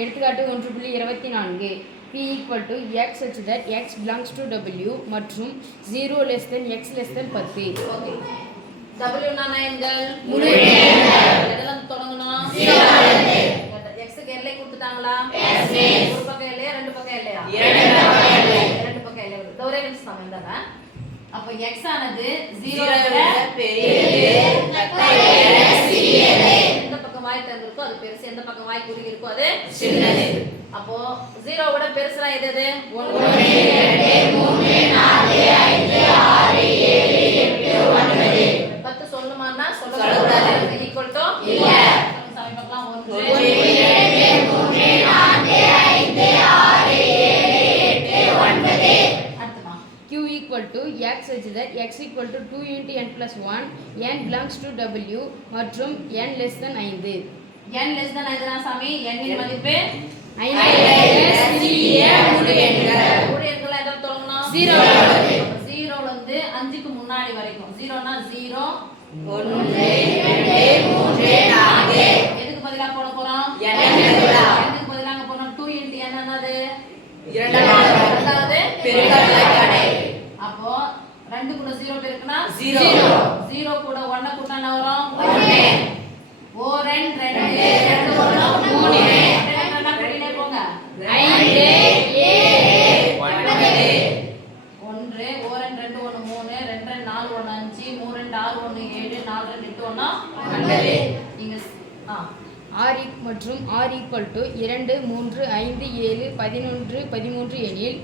எடுத்துக்காட்டு 1.24 p equal to x such that x belongs to w மற்றும் 0 less than x less than 10. Okay w னா எண்கள் முழு எண்கள் எதெல்லாம் தொடங்கணும் 0 ல இருந்து x க்கு எல்லை கொடுத்துட்டாங்களா yes ஒரு பக்கம் இல்லையா ரெண்டு பக்கம் இல்லையா ரெண்டு பக்கம் இல்லை ஒரே நிமிஷம் தான் வந்தா அப்ப x ஆனது 0 ஐ விட பெரியது சிறியது எந்த பக்கம் வாய் திறந்திருக்கோ அது பெருசு எந்த பக்கம் வாய் குறுகி இருக்கோ அது சின்னது அப்போ 0 விட பெருசுனா எது 1 2 3 4 5 6 7 8 9 10 சொல்லணுமானா சொல்லக்கூடாது. ஈக்குவல் டு இல்ல சாமி பார்க்கலாம் 1 1 2 3 4 5 6 7 8 9 அடுத்துமா q equal to x such that x equal to 2 into n plus 1 n belongs to w மற்றும் n less than 5. n less than 5 னா சாமி n இன் மதிப்பு 5 சிறிய முழு எண்கள் முழு எண்களை எதை தொடங்கணும் 0 0 ல இருந்து 5 க்கு முன்னாடி வரைக்கும் 0 னா 0 1 2 3 4 எதுக்கு பதிலா போட போறோம் n எதுக்கு பதிலா அங்க போறோம் 2 into n என்னது இரண்டாவது பெருக்கல் வாய்ப்பாடு அப்போ 2 கூட 0 பெருக்குனா 0 0 கூட 1 கூட்டினா என்ன வரும் 1 ஓ 2 2 2 1 3 என்ன கூட்டினே போங்க 5 7 9 1 ஓ 2 2 1 3 2 4 1 5 3 2 6 1 7 4 2 8 1 9 நீங்க r மற்றும் r equal to 2 3 5 7 11 13 எனில்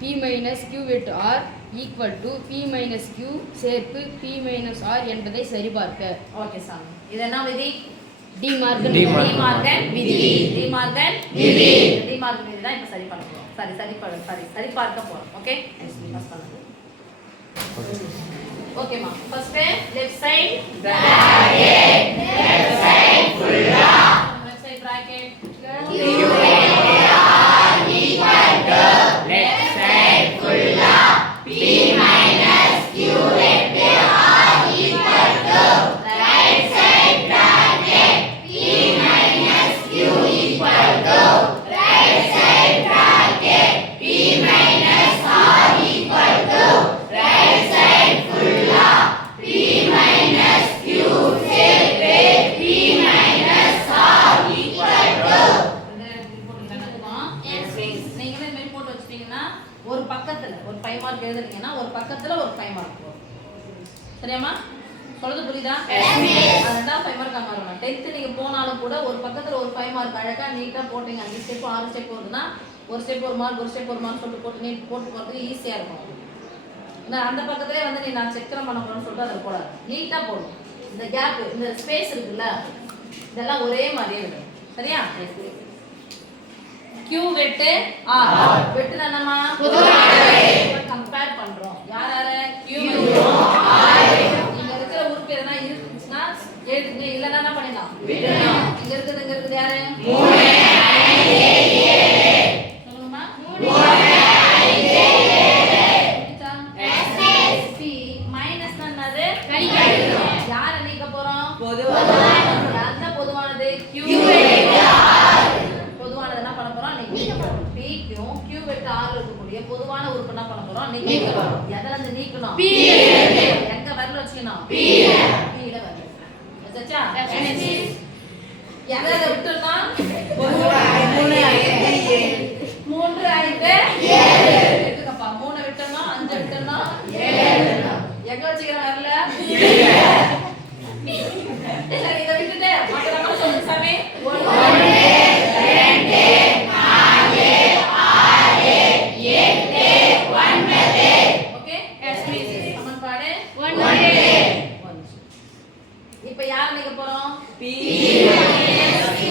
p minus q at r equal to p minus q சேர்ப்பு p minus r என்பதை சரிபார்க்க. ஓகே சாமி இது என்ன விதி டி மார்கன் டி மார்கன் விதி தான் இப்ப சரி பண்ண போறோம் சரி பார்க்க போறோம் ஓகே ஃபர்ஸ்ட் பண்ணுங்க ஓகேமா first left side bracket left side full left side bracket q r equal to left side full p minus q at r equal to right side bracket p minus q equal to right side bracket p minus r equal to right side full p minus q சேர்த்து p minus r equal to நீங்களே mail போட்டு வச்சிட்டீங்கன்னா ஒரு பக்கத்துல ஒரு 5 mark எழுதுறீங்கன்னா ஒரு பக்கத்துல ஒரு 5 mark போடும் சரியாமா சொல்றது புரியுதா அதான் 5 மார்க் மாறணும் 10th நீங்க போனாலும் கூட ஒரு பக்கத்துல ஒரு 5 மார்க் அழகா நீட்டா போட்டீங்க 5 ஸ்டெப் 6 ஸ்டெப் வருதுன்னா ஒரு ஸ்டெப் ஒரு மார்க் ஒரு ஸ்டெப் ஒரு மார்க் சொல்லிட்டு போட்டு நீ போட்டு போறதுக்கு ஈஸியா இருக்கும் நான் அந்த பக்கத்துலயே வந்து நீ நான் செக்ரம் பண்ண போறேன்னு சொல்லிட்டு அதை போடாது நீட்டா போடும் இந்த கேப் இந்த ஸ்பேஸ் இருக்குல்ல இதெல்லாம் ஒரே மாதிரியே இருக்கு சரியா q வெட்டு r வெட்டுனா என்னமா பொதுவானது கம்பேர் பண்றோம் யார் யார q r இங்க இருக்கிற உறுப்பு எதனா இருக்குன்னா எழுதுங்க இல்லனா என்ன பண்ணலாம் விடணும் இங்க இருக்குது யாரு 3 5 7 சொல்லுமா 3 5 7 p மைனஸ் என்னது யார நீக்க போறோம் பொதுவானது அந்த பொதுவானது q பொதுவானது என்ன பண்ண போறோம் நீக்க போறோம் p q வெட்டு r இருக்கக்கூடிய பொதுவான உறுப்பு என்ன பண்ண போறோம் நீக்க போறோம் எதல இருந்து நீக்கணும் p எங்க வரல வச்சுக்கணும் p ல வரல சச்சா எங்க விட்டுறனா 3 5 7 எடுத்துக்கப்பா 3 விட்டனா 5 விட்டனா 7 எங்க வச்சுக்கிற வரல சரி இத விட்டுட்டு மத்த நம்பர் சொல்லுங்க சாமி 1 2 4 6 8 9 ஓகே சமன்பாடு 1 இப்போ யார் நீங்க போறோம் p q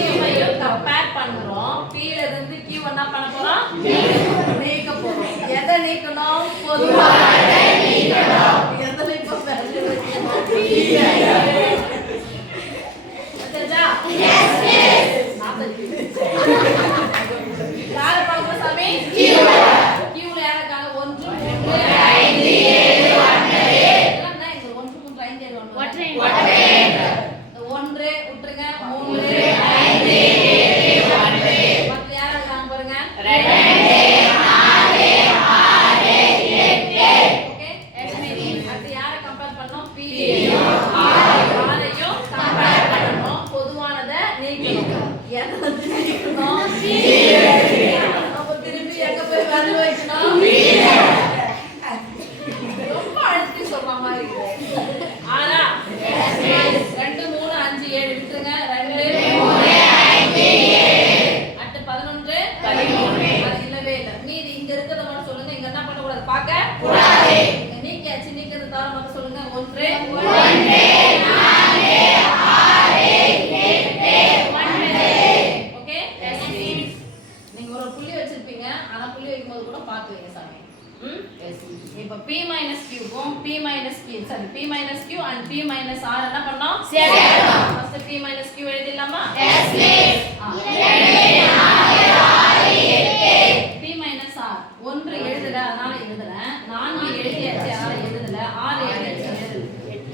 எதை திணிக்கணும்? அப்ப திருப்பி எங்க போய் வந்து வைக்கணும்? ரொம்ப அழுத்தி சொல்ற மாதிரி இருக்கு. 6 2 3 5 7 விட்டுருங்க. 2 3 5 7 அடுத்து 11 13 அது இல்லவே இல்ல. மீதி இங்க இருக்கிறத மட்டும் சொல்லுங்க. இங்க என்ன பண்ண கூடாது? பார்க்க கூடாது. நீக்கியாச்சு. நீக்கிறது தவிர மட்டும் சொல்லுங்க. 1 1 4 6 8 9 ஓகே. நீங்க ஒரு புள்ளி வச்சிருப்பீங்க. ஆனா புள்ளி வைக்கும்போது கூட பார்த்து வைங்க சாமி. இப்போ p minus q க்கும் p minus q சரி p minus q and p minus r என்ன பண்ணோம்? சேர்க்கணும். ஃபர்ஸ்ட் p minus q எழுதிடலாமா? Yes miss. 2 4 6 8 p minus r 1 எழுதல அதனால எழுதல. 4 எழுதியாச்சு அதனால எழுதல. 6 எழுதியாச்சு எழுதல.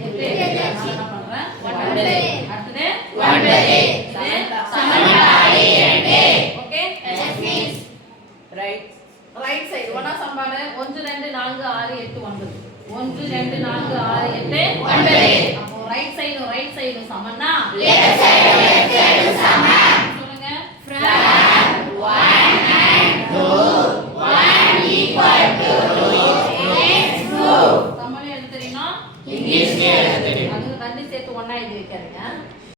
8 எழுதல அதனால என்ன பண்றேன்? 9 அடுத்து 9 சமன்பாடு 2 okay. Yes miss. Right right side ஒண்ணா சம்பாடு 1 2 4 6 8 9 1 2 4 6 8 9 அப்போ ரைட் சைடு சமன்னா லெஃப்ட் சைடு சமம்